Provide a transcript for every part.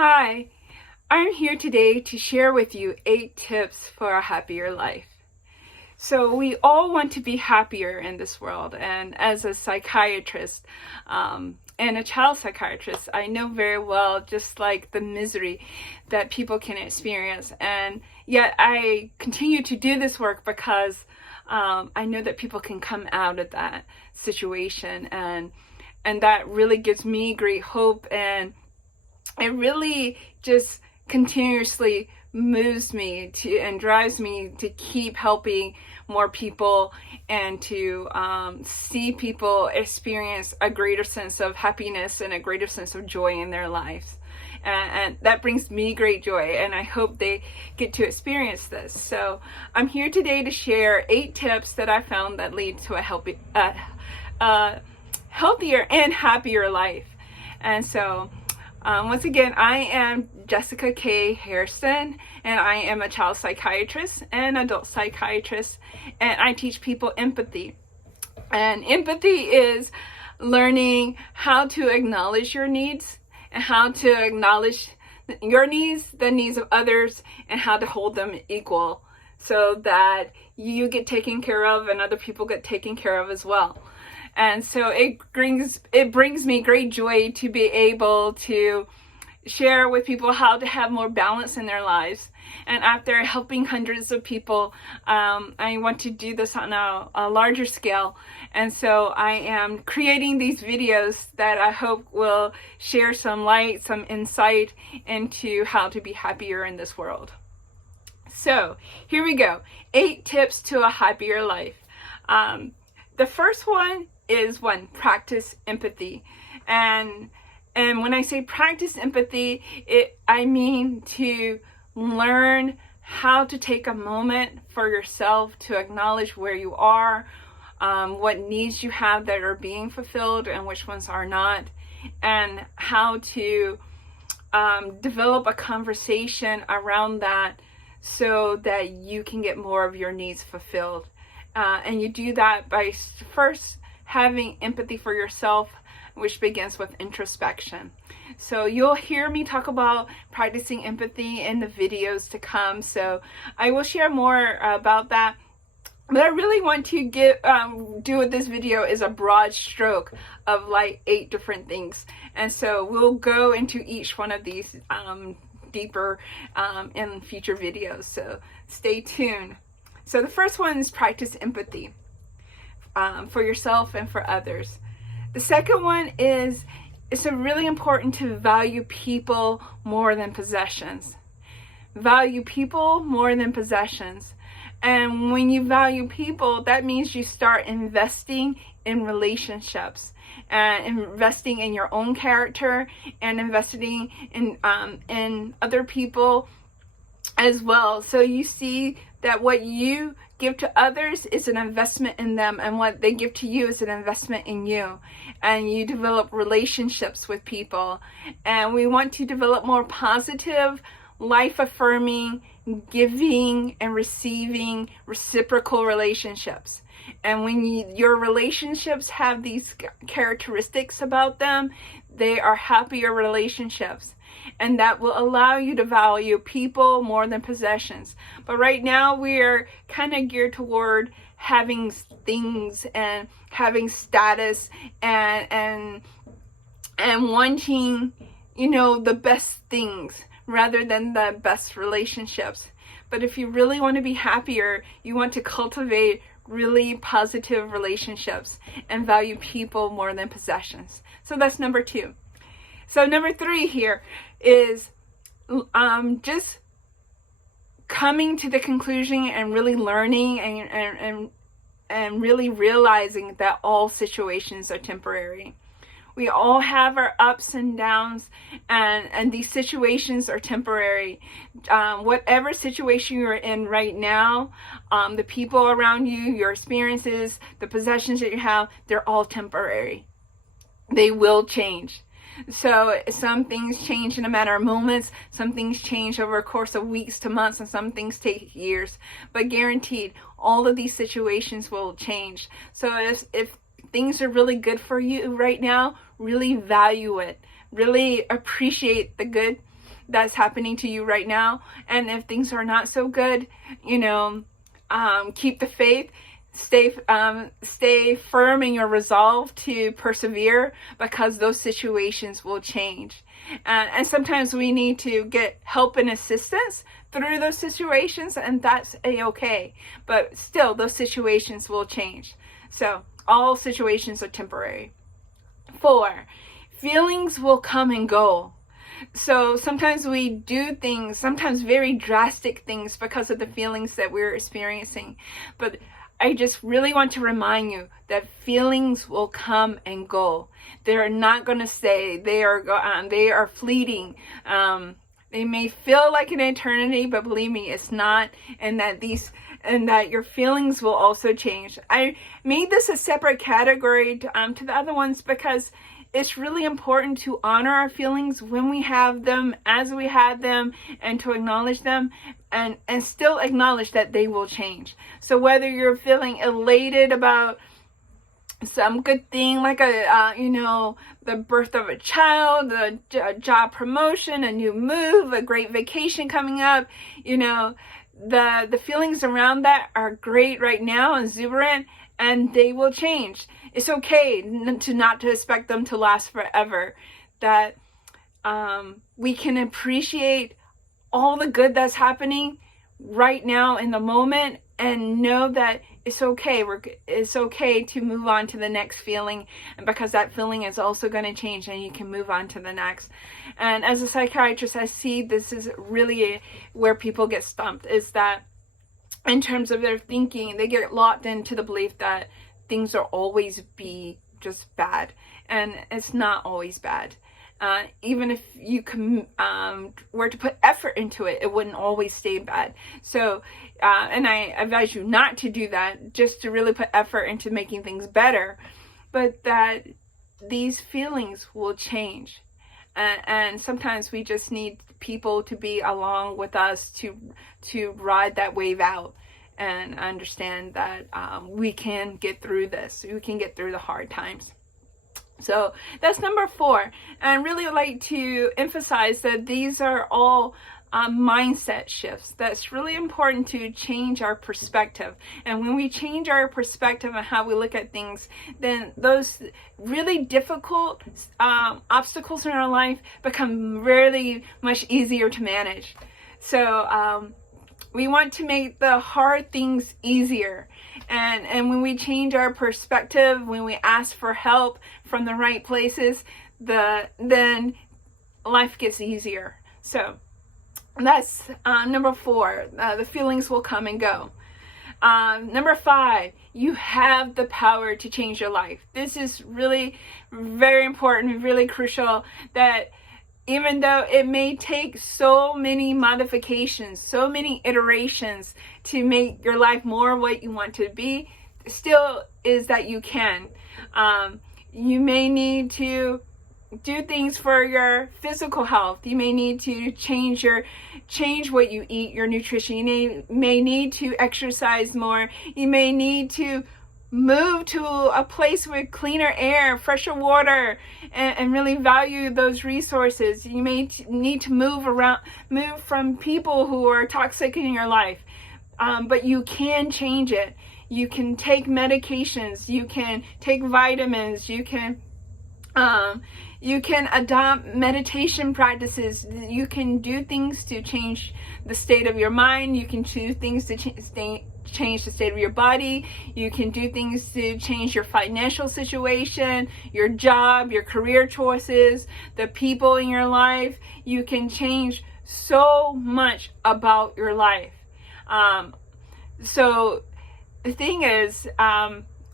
Hi, I'm here today to share with you 8 tips for a happier life. So, we all want to be happier in this world, and as a psychiatrist and a child psychiatrist, I know very well just like the misery that people can experience, and yet I continue to do this work because I know that people can come out of that situation, and that really gives me great hope, and it really just continuously moves me to and drives me to keep helping more people and to see people experience a greater sense of happiness and a greater sense of joy in their lives. And that brings me great joy, and I hope they get to experience this. So I'm here today to share 8 tips that I found that lead to a healthier and happier life. And so once again, I am Jessica K. Hairston, and I am a child psychiatrist and adult psychiatrist, and I teach people empathy. And empathy is learning how to acknowledge your needs and how to acknowledge your needs, the needs of others, and how to hold them equal so that you get taken care of and other people get taken care of as well. And so it brings me great joy to be able to share with people how to have more balance in their lives. And after helping hundreds of people, I want to do this on a larger scale. And so I am creating these videos that I hope will share some light, some insight into how to be happier in this world. So here we go. 8 tips to a happier life. The first one is practice empathy. And when I say practice empathy, I mean to learn how to take a moment for yourself to acknowledge where you are, what needs you have that are being fulfilled and which ones are not, and how to develop a conversation around that so that you can get more of your needs fulfilled. And you do that by first having empathy for yourself, which begins with introspection. So you'll hear me talk about practicing empathy in the videos to come. So I will share more about that. But I really want to do with this video is a broad stroke of like 8 different things. And so we'll go into each one of these deeper in future videos. So stay tuned. So the first one is practice empathy for yourself and for others. The second one is it's really important to value people more than possessions. Value people more than possessions. And when you value people, that means you start investing in relationships and investing in your own character and investing in other people as well. So you see that what you give to others is an investment in them, and what they give to you is an investment in you. And you develop relationships with people. And we want to develop more positive, life-affirming, giving and receiving reciprocal relationships. And when your relationships have these characteristics about them, they are happier relationships. And that will allow you to value people more than possessions. But right now we're kind of geared toward having things and having status and wanting, the best things rather than the best relationships. But if you really want to be happier, you want to cultivate really positive relationships and value people more than possessions. So that's number 2. So number 3 here is just coming to the conclusion and really learning and really realizing that all situations are temporary. We all have our ups and downs, and these situations are temporary. Whatever situation you're in right now, the people around you, your experiences, the possessions that you have, they're all temporary. They will change. So some things change in a matter of moments, some things change over a course of weeks to months, and some things take years. But guaranteed, all of these situations will change. So if things are really good for you right now, really value it. Really appreciate the good that's happening to you right now. And if things are not so good, keep the faith. Stay firm in your resolve to persevere, because those situations will change. And sometimes we need to get help and assistance through those situations, and that's a-okay. But still, those situations will change. So all situations are temporary. 4, feelings will come and go. So sometimes we do things, sometimes very drastic things, because of the feelings that we're experiencing. But I just really want to remind you that feelings will come and go. They're not going to stay. They are fleeting. They may feel like an eternity, but believe me, it's not. And that your feelings will also change. I made this a separate category to the other ones, because it's really important to honor our feelings when we have them, as we had them, and to acknowledge them, and still acknowledge that they will change. So whether you're feeling elated about some good thing, like the birth of a child, a job promotion, a new move, a great vacation coming up, the feelings around that are great right now, exuberant, and they will change. It's okay to expect them to last forever. That we can appreciate all the good that's happening right now in the moment, and know that it's okay. It's okay to move on to the next feeling, and because that feeling is also going to change, and you can move on to the next. And as a psychiatrist, I see this is really where people get stumped, is that in terms of their thinking, they get locked into the belief that things will always be just bad, and it's not always bad. Even if you were to put effort into it, it wouldn't always stay bad. So, and I advise you not to do that, just to really put effort into making things better, but that these feelings will change. And sometimes we just need people to be along with us to ride that wave out, and understand that we can get through this. We can get through the hard times. So that's number 4. And I really like to emphasize that these are all mindset shifts. That's really important to change our perspective. And when we change our perspective on how we look at things, then those really difficult obstacles in our life become really much easier to manage. So we want to make the hard things easier. And when we change our perspective, when we ask for help from the right places, then life gets easier. So that's number 4. The feelings will come and go. Number 5, you have the power to change your life. This is really very important, really crucial, that even though it may take so many modifications, so many iterations to make your life more what you want to be, still is that you can. You may need to do things for your physical health. You may need to change what you eat, your nutrition. You may need to exercise more. You may need to move to a place with cleaner air, fresher water, and really value those resources. You may need to move from people who are toxic in your life. But you can change it. You can take medications. You can take vitamins. You can adopt meditation practices. You can do things to change the state of your mind. You can do things to change the state of your body. You can do things to change your financial situation, your job, your career choices, the people in your life. You can change so much about your life. So the thing is,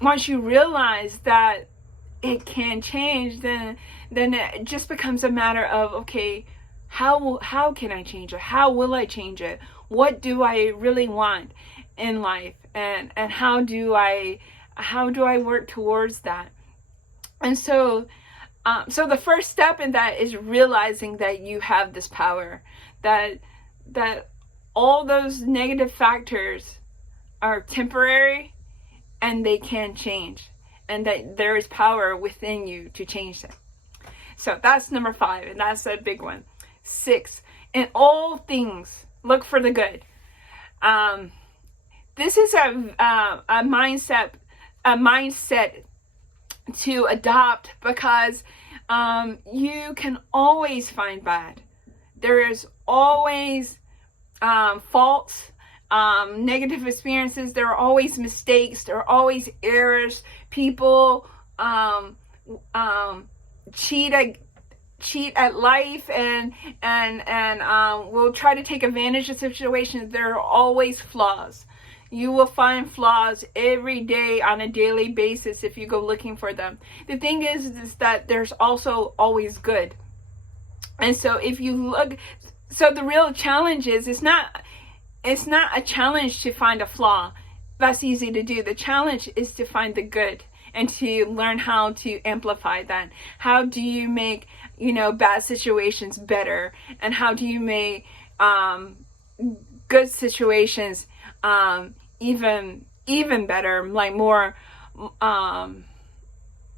once you realize that it can change, then it just becomes a matter of, okay, how can I change it? How will I change it? What do I really want in life, and how do I work towards that? And so the first step in that is realizing that you have this power, that all those negative factors are temporary and they can change, and that there is power within you to change them. So that's number 5, and that's a big one. 6, in all things, look for the good. This is a mindset to adopt, because you can always find bad. There is always faults, negative experiences. There are always mistakes. There are always errors. People cheat at life and will try to take advantage of situations. There are always flaws. You will find flaws every day on a daily basis if you go looking for them. The thing is that there's also always good. And so if you look, so the real challenge is, it's not a challenge to find a flaw. That's easy to do. The challenge is to find the good and to learn how to amplify that. How do you make, bad situations better? And how do you make good situations even better, like more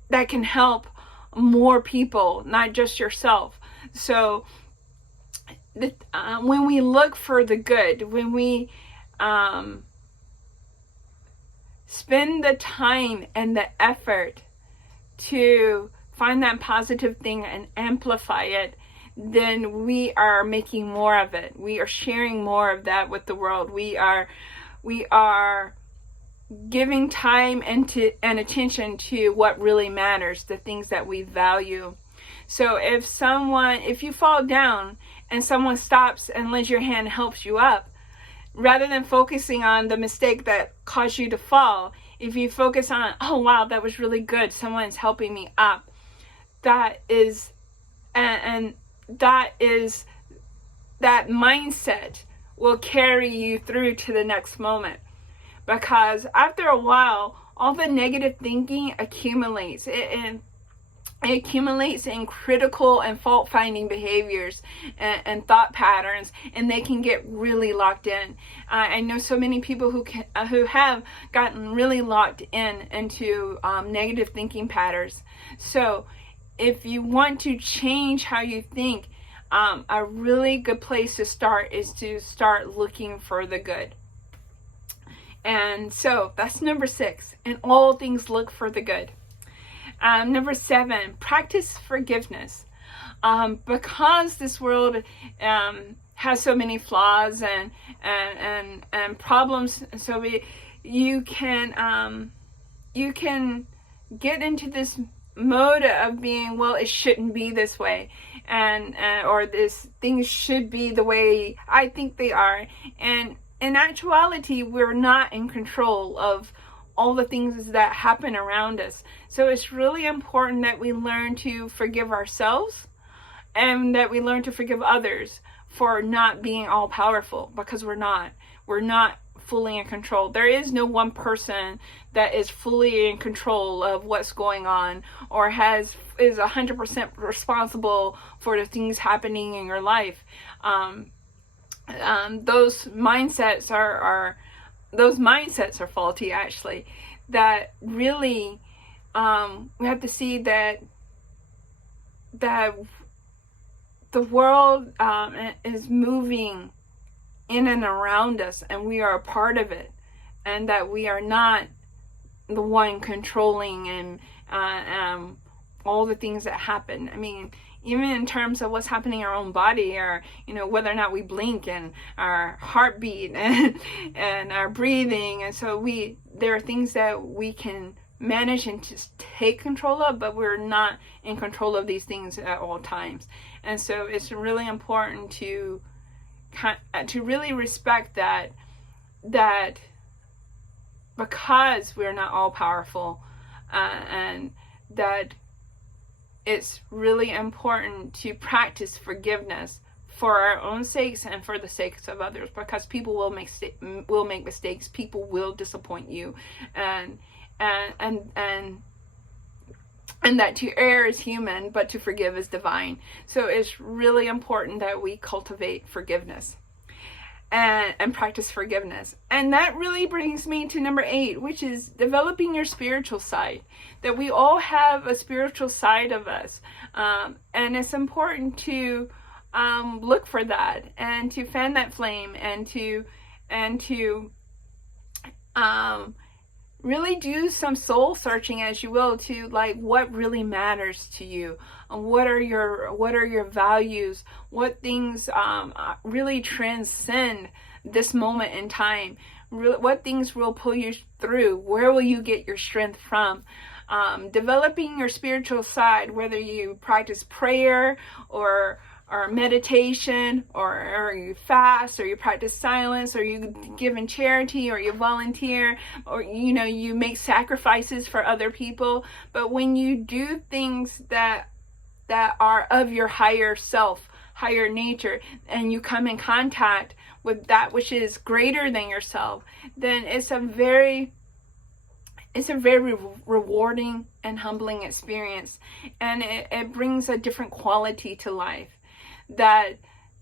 that can help more people, not just yourself. So when we look for the good, when we spend the time and the effort to find that positive thing and amplify it, then we are making more of it. We are sharing more of that with the world. We are giving time and attention to what really matters, the things that we value. So if you fall down and someone stops and lends your hand and helps you up, rather than focusing on the mistake that caused you to fall, if you focus on, oh wow, that was really good, someone's helping me up, that mindset will carry you through to the next moment. Because after a while, all the negative thinking accumulates. It accumulates in critical and fault-finding behaviors and thought patterns, and they can get really locked in. I know so many people who have gotten really locked into negative thinking patterns. So if you want to change how you think, a really good place to start is to start looking for the good. And so that's number 6. In all things, look for the good. Number 7, practice forgiveness. Because this world has so many flaws and problems, so you can get into this mode of being, well, it shouldn't be this way, or this things should be the way I think they are. And in actuality, we're not in control of all the things that happen around us. So it's really important that we learn to forgive ourselves and that we learn to forgive others for not being all powerful, because we're not fully in control. There is no one person that is fully in control of what's going on or is 100% responsible for the things happening in your life. Those mindsets are faulty, actually. That really, we have to see that the world is moving in and around us, and we are a part of it, and that we are not the one controlling and all the things that happen. I mean, even in terms of what's happening in our own body, or whether or not we blink, and our heartbeat and our breathing. And so there are things that we can manage and just take control of, but we're not in control of these things at all times. And so it's really important to really respect that because we're not all powerful, and that it's really important to practice forgiveness for our own sakes and for the sakes of others, because people will make mistakes, people will disappoint you, and that to err is human, but to forgive is divine. So it's really important that we cultivate forgiveness and practice forgiveness. And that really brings me to number 8, which is developing your spiritual side. That we all have a spiritual side of us, and it's important to look for that, and to fan that flame, and to really do some soul searching, as you will, to like what really matters to you, and what are your values, what things really transcend this moment in time, what things will pull you through, where will you get your strength from. Developing your spiritual side, whether you practice prayer or meditation, or you fast, or you practice silence, or you give in charity, or you volunteer, or you make sacrifices for other people. But when you do things that are of your higher self, higher nature, and you come in contact with that which is greater than yourself, then it's a very rewarding and humbling experience, and it brings a different quality to life. That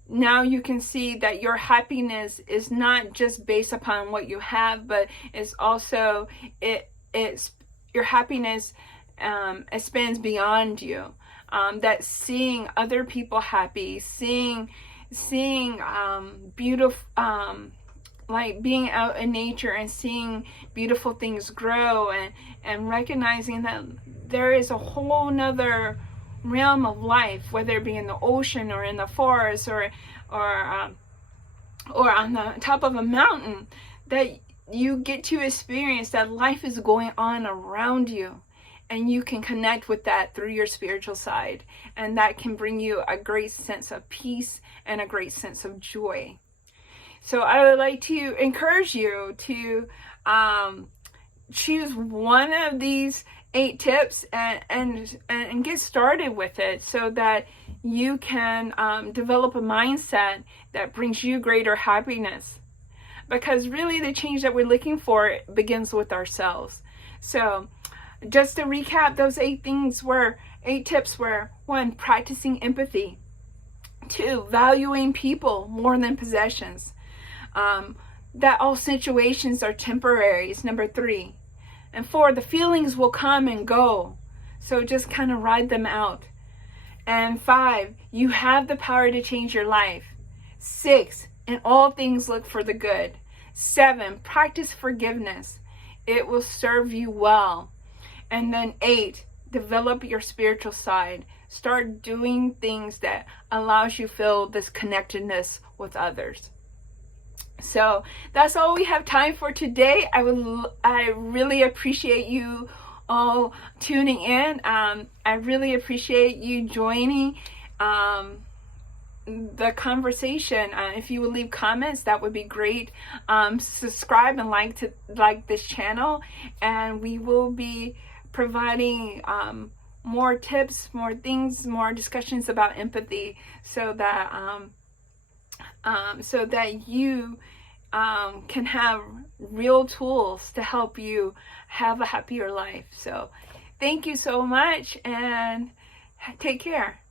now you can see that your happiness is not just based upon what you have, but it's also it's your happiness expands beyond you. That seeing other people happy, seeing beautiful, like being out in nature and seeing beautiful things grow, and recognizing that there is a whole nother realm of life, whether it be in the ocean or in the forest or on the top of a mountain, that you get to experience that life is going on around you, and you can connect with that through your spiritual side, and that can bring you a great sense of peace and a great sense of joy. So I would like to encourage you to choose one of these 8 tips and get started with it, so that you can develop a mindset that brings you greater happiness. Because really the change that we're looking for begins with ourselves. So just to recap, those 8 tips were: 1, practicing empathy; 2, valuing people more than possessions; that all situations are temporary is number 3. And 4, the feelings will come and go, so just kind of ride them out. And 5, you have the power to change your life. 6, in all things look for the good. 7, practice forgiveness. It will serve you well. And then 8, develop your spiritual side. Start doing things that allows you to feel this connectedness with others. So that's all we have time for today. I really appreciate you all tuning in. I really appreciate you joining the conversation. If you would leave comments, that would be great. Subscribe and like this channel, and we will be providing more tips, more things, more discussions about empathy, so that you can have real tools to help you have a happier life. So thank you so much, and take care.